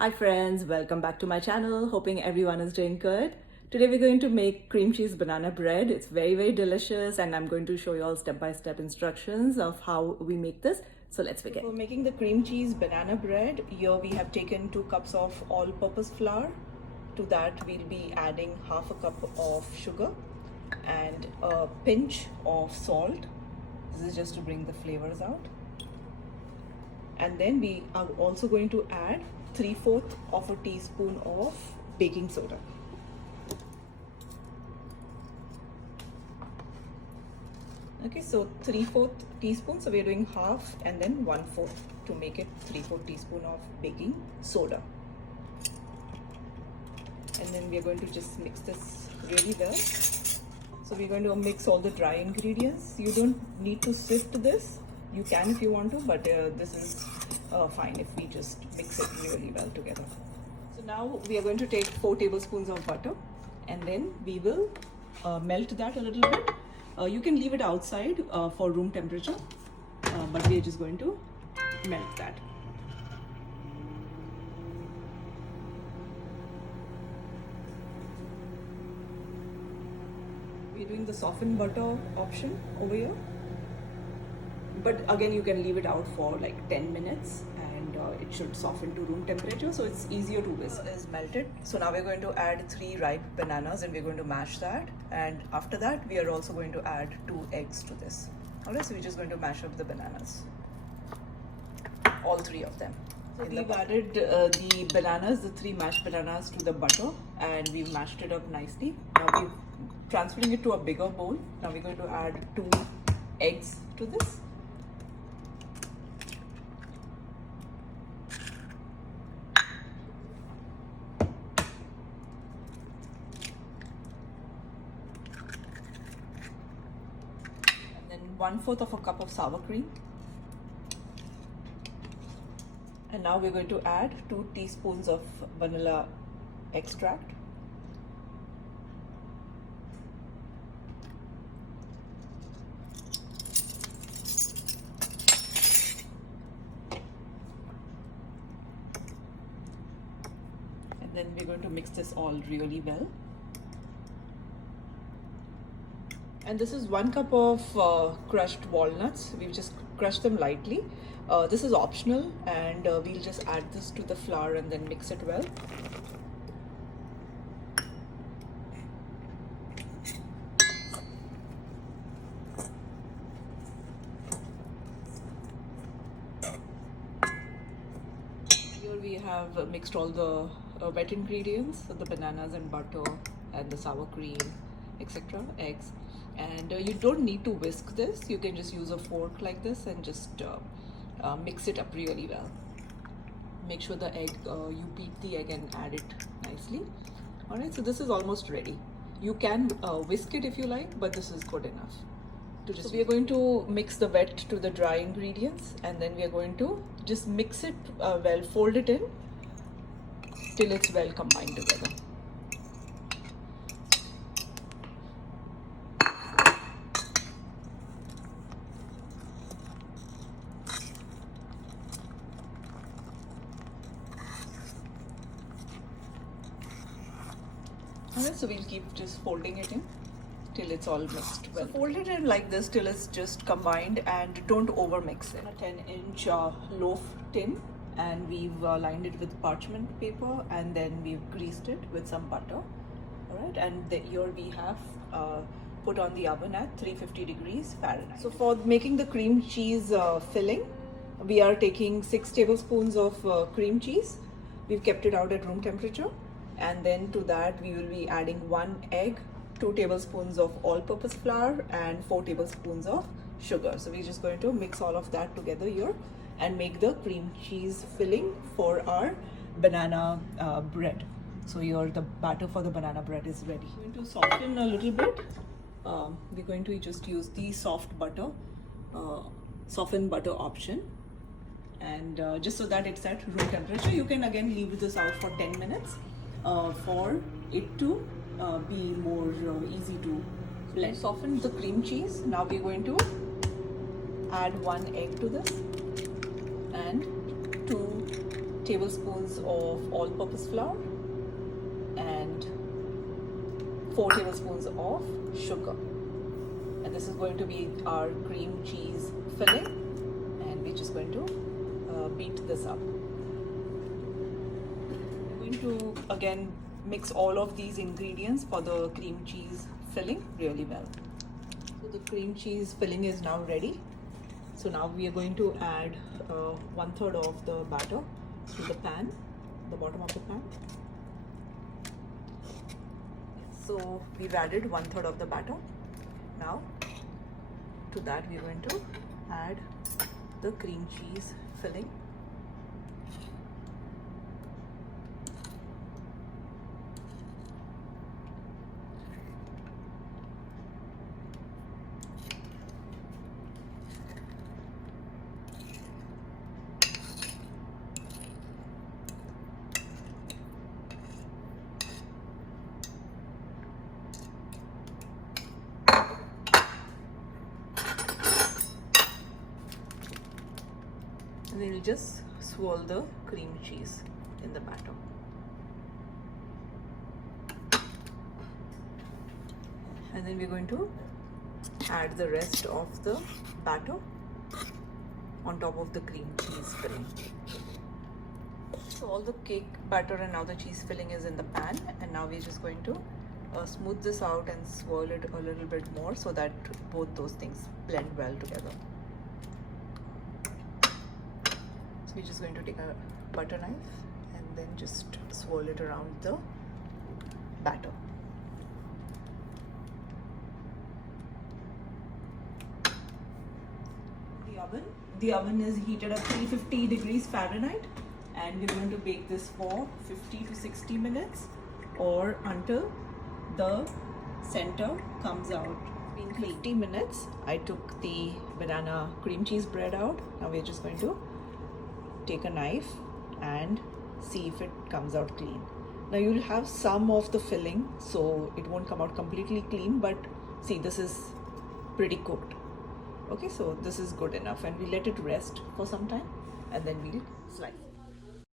Hi friends, welcome back to my channel. Hoping everyone is doing good. Today we're going to make cream cheese banana bread. It's very delicious and I'm going to show you all step-by-step instructions of how we make this. So let's begin. For making the cream cheese banana bread, here we have taken 2 cups of all-purpose flour. To that we'll be adding half a cup of sugar and a pinch of salt. This is just to bring the flavors out. And then we are also going to add 3/4 of a teaspoon of baking soda. Okay, so 3/4 teaspoon, so we're doing half and then 1/4 to make it 3/4 teaspoon of baking soda. And then we're going to just mix this really well. So we're going to mix all the dry ingredients. You don't need to sift this. You can if you want to, but this is fine if we just mix it really well together. So now we are going to take 4 tablespoons of butter and then we will melt that a little bit. You can leave it outside for room temperature, but we are just going to melt that. We're doing the softened butter option over here. But again, you can leave it out for like 10 minutes and it should soften to room temperature, so it's easier to whisk. Is melted. So now we're going to add 3 ripe bananas and we're going to mash that. And after that, we are also going to add 2 eggs to this. Alright, so we're just going to mash up the bananas. All 3 of them. So we've added the bananas, the 3 mashed bananas to the butter and we've mashed it up nicely. Now we're transferring it to a bigger bowl. Now we're going to add 2 eggs to this. Then 1/4 of a cup of sour cream. And now we're going to add 2 teaspoons of vanilla extract. And then we're going to mix this all really well. And this is 1 cup of crushed walnuts. We've just crushed them lightly. This is optional and we'll just add this to the flour and then mix it well. Here we have mixed all the wet ingredients, so the bananas and butter and the sour cream, etc., eggs. And you don't need to whisk this. You can just use a fork like this and just mix it up really well. Make sure the egg, you beat the egg and add it nicely. Alright, so this is almost ready. You can whisk it if you like, but this is good enough. So we are going to mix the wet to the dry ingredients and then we are going to just mix it well, fold it in till it's well combined together. Alright, so we'll keep just folding it in till it's all mixed well. So fold it in like this till it's just combined and don't over mix it. A 10-inch loaf tin and we've lined it with parchment paper and then we've greased it with some butter. Alright, and here we have put on the oven at 350 degrees Fahrenheit. So for making the cream cheese filling, we are taking 6 tablespoons of cream cheese. We've kept it out at room temperature. And then to that we will be adding 1 egg, 2 tablespoons of all-purpose flour and 4 tablespoons of sugar. So we're just going to mix all of that together here and make the cream cheese filling for our banana bread. So here the batter for the banana bread is ready. We're going to soften a little bit. We're going to just use the soft butter, softened butter option. And just so that it's at room temperature, you can again leave this out for 10 minutes. For it to be more easy to blend. Soften the cream cheese. Now we're going to add 1 egg to this and 2 tablespoons of all-purpose flour and 4 tablespoons of sugar. And this is going to be our cream cheese filling, and we're just going to beat this up. We're going to again mix all of these ingredients for the cream cheese filling really well. So the cream cheese filling is now ready. So now we are going to add 1/3 of the batter to the pan, the bottom of the pan. So we've added 1/3 of the batter. Now to that we're going to add the cream cheese filling. And then we'll just swirl the cream cheese in the batter. And then we're going to add the rest of the batter on top of the cream cheese filling. So all the cake batter and now the cheese filling is in the pan, and now we're just going to smooth this out and swirl it a little bit more so that both those things blend well together. So we're just going to take a butter knife and then just swirl it around the batter. The oven is heated at 350 degrees Fahrenheit, and we're going to bake this for 50 to 60 minutes or until the center comes out. In 50 minutes, I took the banana cream cheese bread out. Now we're just going to take a knife and see if it comes out clean. Now you'll have some of the filling, so it won't come out completely clean, but see, this is pretty cooked. Okay, so this is good enough, and we let it rest for some time and then we'll slice.